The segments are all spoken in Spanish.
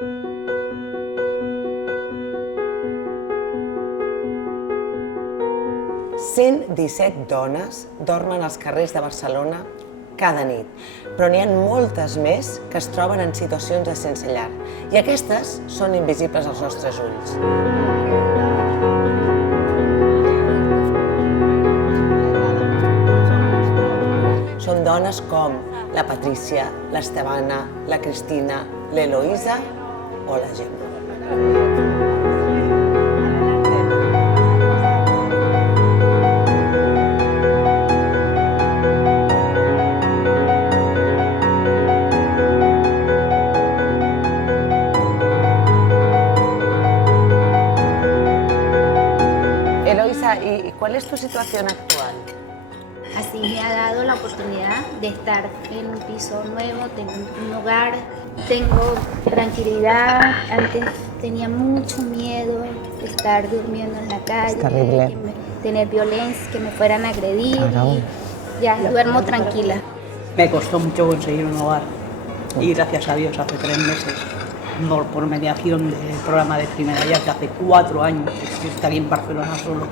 117 dones dormen als carrers de Barcelona cada nit, però n'hi ha moltes més que es troben en situacions de sense llar, i aquestes són invisibles als nostres ulls. Són dones com la Patrícia, l'Estebana, la Cristina, l'Eloïsa o la Gemma. Eloísa, ¿y cuál es tu situación actual? Así me ha dado la oportunidad de estar en un piso nuevo, tengo un hogar, tengo tranquilidad. Antes tenía mucho miedo de estar durmiendo en la calle, Es terrible. Tener violencia, que me fueran a agredir. Claro. Y ya duermo tranquila. Me costó mucho conseguir un hogar y gracias a Dios hace 3 meses, por mediación del programa de Primera Ya, que hace 4 años que estoy aquí en Barcelona solo,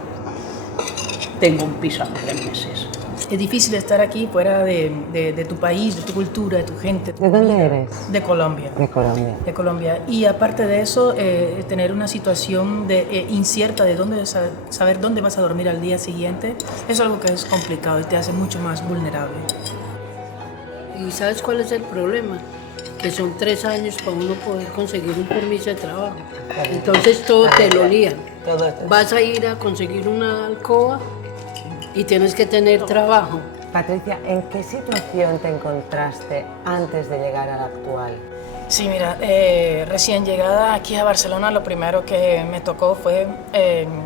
tengo un piso hace 3 meses. Es difícil estar aquí fuera de tu país, de tu cultura, de tu gente. ¿De dónde eres? De Colombia. De Colombia. De Colombia. Y aparte de eso, tener una situación incierta de saber dónde vas a dormir al día siguiente, es algo que es complicado y te hace mucho más vulnerable. ¿Y sabes cuál es el problema? Que son 3 años para uno poder conseguir un permiso de trabajo. Entonces todo te lo lían. Vas a ir a conseguir una alcoba y tienes que tener trabajo. Patricia, ¿en qué situación te encontraste antes de llegar a la actual? Sí, mira, recién llegada aquí a Barcelona, lo primero que me tocó fue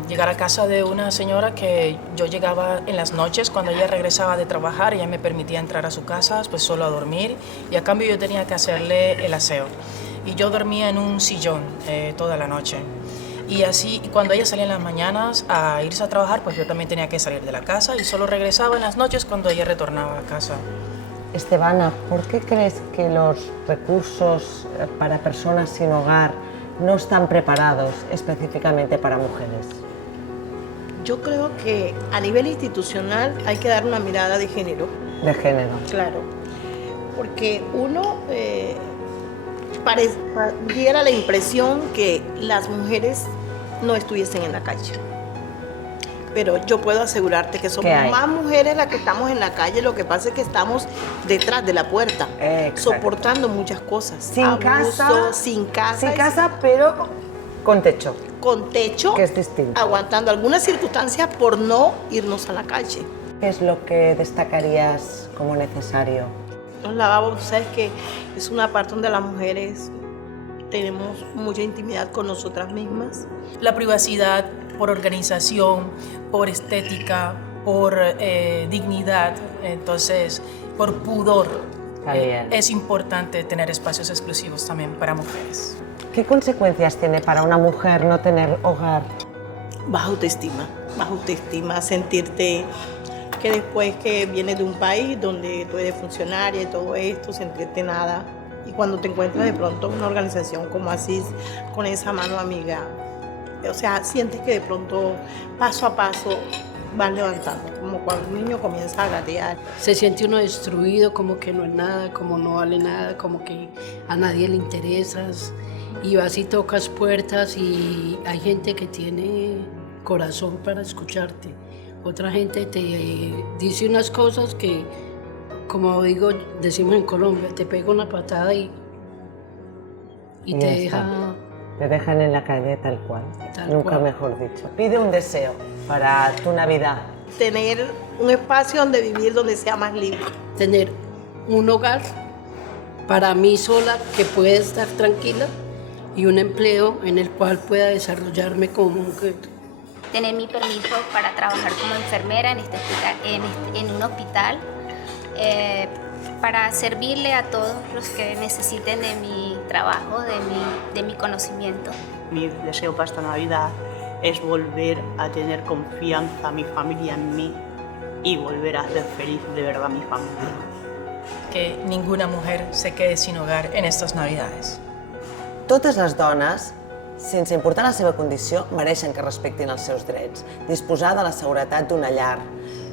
llegar a casa de una señora que yo llegaba en las noches cuando ella regresaba de trabajar. Ella me permitía entrar a su casa pues solo a dormir y a cambio yo tenía que hacerle el aseo. Y yo dormía en un sillón toda la noche. Y así, cuando ella salía en las mañanas a irse a trabajar, pues yo también tenía que salir de la casa y solo regresaba en las noches cuando ella retornaba a casa. Estebana, ¿por qué crees que los recursos para personas sin hogar no están preparados específicamente para mujeres? Yo creo que a nivel institucional hay que dar una mirada de género. De género. Claro, porque uno diera la impresión que las mujeres no estuviesen en la calle. Pero yo puedo asegurarte que somos más mujeres las que estamos en la calle. Lo que pasa es que estamos detrás de la puerta, soportando muchas cosas. Sin casa, sin casa, pero con techo. Con techo, que es distinto. Aguantando algunas circunstancias por no irnos a la calle. ¿Qué es lo que destacarías como necesario? Los lavabos, sabes que es una parte donde las mujeres tenemos mucha intimidad con nosotras mismas. La privacidad por organización, por estética, por dignidad, entonces por pudor. Es importante tener espacios exclusivos también para mujeres. ¿Qué consecuencias tiene para una mujer no tener hogar? Baja autoestima, sentirte que después que vienes de un país donde tú eres funcionaria y todo esto, sentirte nada. Y cuando te encuentras de pronto en una organización como ASIS, con esa mano amiga, o sea, sientes que de pronto, paso a paso, vas levantando, como cuando un niño comienza a gatear. Se siente uno destruido, como que no es nada, como no vale nada, como que a nadie le interesas. Y vas y tocas puertas y hay gente que tiene corazón para escucharte. Otra gente te dice unas cosas que, como decimos en Colombia, te pega una patada y te deja... Te dejan en la calle tal cual. Nunca mejor dicho. Pide un deseo para tu Navidad. Tener un espacio donde vivir, donde sea más libre. Tener un hogar para mí sola, que pueda estar tranquila, y un empleo en el cual pueda desarrollarme como mujer. Tener mi permiso para trabajar como enfermera en un hospital, para servirle a todos los que necesiten de mi trabajo, de mi conocimiento. Mi deseo para esta Navidad es volver a tener confianza mi familia en mí y volver a hacer feliz de verdad a mi familia. Que ninguna mujer se quede sin hogar en estas Navidades. Totes les dones, sense importar la seva condició, mereixen que respectin els seus drets, disposar de la seguretat d'una llar,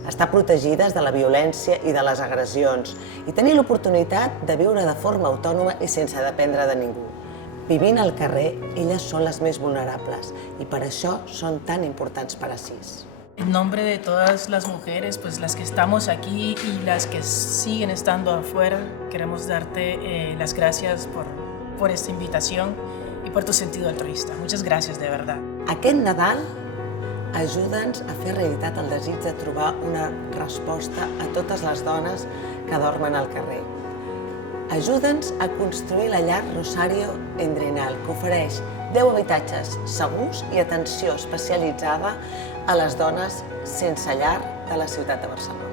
estar protegides de la violència i de les agressions i tenir l'oportunitat de viure de forma autònoma i sense dependre de ningú. Vivint al carrer, elles són les més vulnerables y por això son tan importantes para SIS. En nombre de todas las mujeres, pues las que estamos aquí y las que siguen estando afuera, queremos darte las gracias por esta invitación y por tu sentido altruista. Muchas gracias, de verdad. Aquest Nadal, ajuda'ns a fer realitat el desig de trobar una resposta a totes les dones que dormen al carrer. Ajuda'ns a construir la llar Rosario Endrenal, que ofereix 10 habitatges segurs i atenció especialitzada a les dones sense llar de la ciutat de Barcelona.